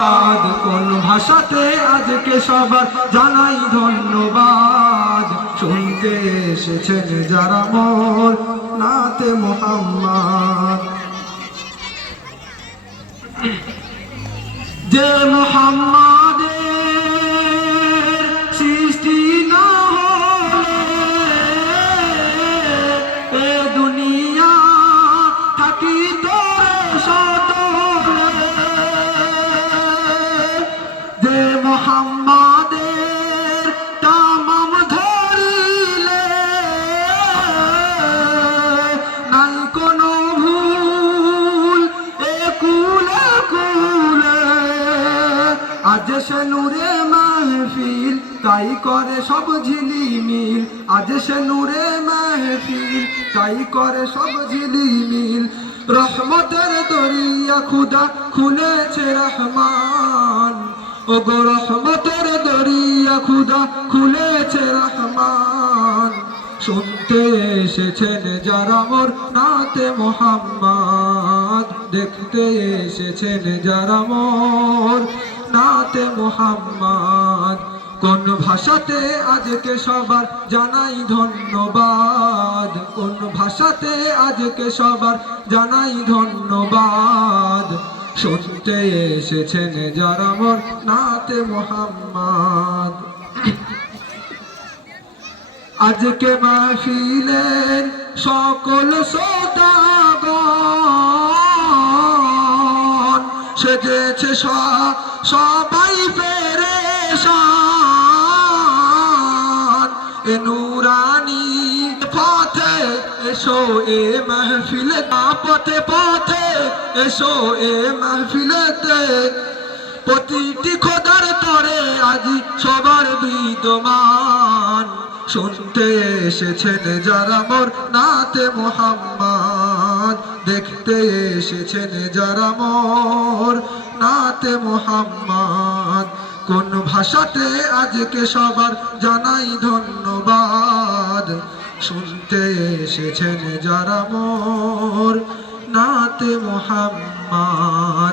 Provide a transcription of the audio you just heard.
আজ কোন ভাষাতে আজকে সবার জানাই ধন্যবাদ। শুনতে এসেছেন যারা মোর নাতে মোহাম্মদ। যে মোহাম্মদের সে নূরে মাহফিল, তাই করে সব ঝিলি মিল। আজ সে নূরে মাহফিল, তাই করে সব ঝিলি মিল। রহমতের দরিয়া খুদা খুলেছে রহমান। ও গো রহমতের দরিয়া খুদা খুলেছে রহমান। শুনতে এসেছেন যারা মোর নাতে মোহাম্মদ, দেখতে এসেছেন যারা মোর নাতে মোহাম্মদ। কোন ভাষাতে আজকে সবার জানাই ধন্যবাদ। কোন ভাষাতে আজকে সবার জানাই ধন্যবাদ। শুনতে এসেছেন যারা মোর নাতে মোহাম্মদ। আজকে মাহফিলের সকল সদাগণ সেজেছে সবাই পেরেশান। এ নুরানি পথে, এসো এ মাহফিলে পথে পথে, এসো এ মাহফিলেতে। প্রতিটি খোদার তরে আজি সবার বিদ্যমান। শুনতে এসেছেন যারা মোর নাতে মোহাম্মদ। দেখতে এসেছেন যারা মোর নাতে মোহাম্মদ। কোন ভাষাতে আজকে সবার জানাই ধন্যবাদ। শুনতে এসেছেন যারা মোর নাতে মোহাম্মদ।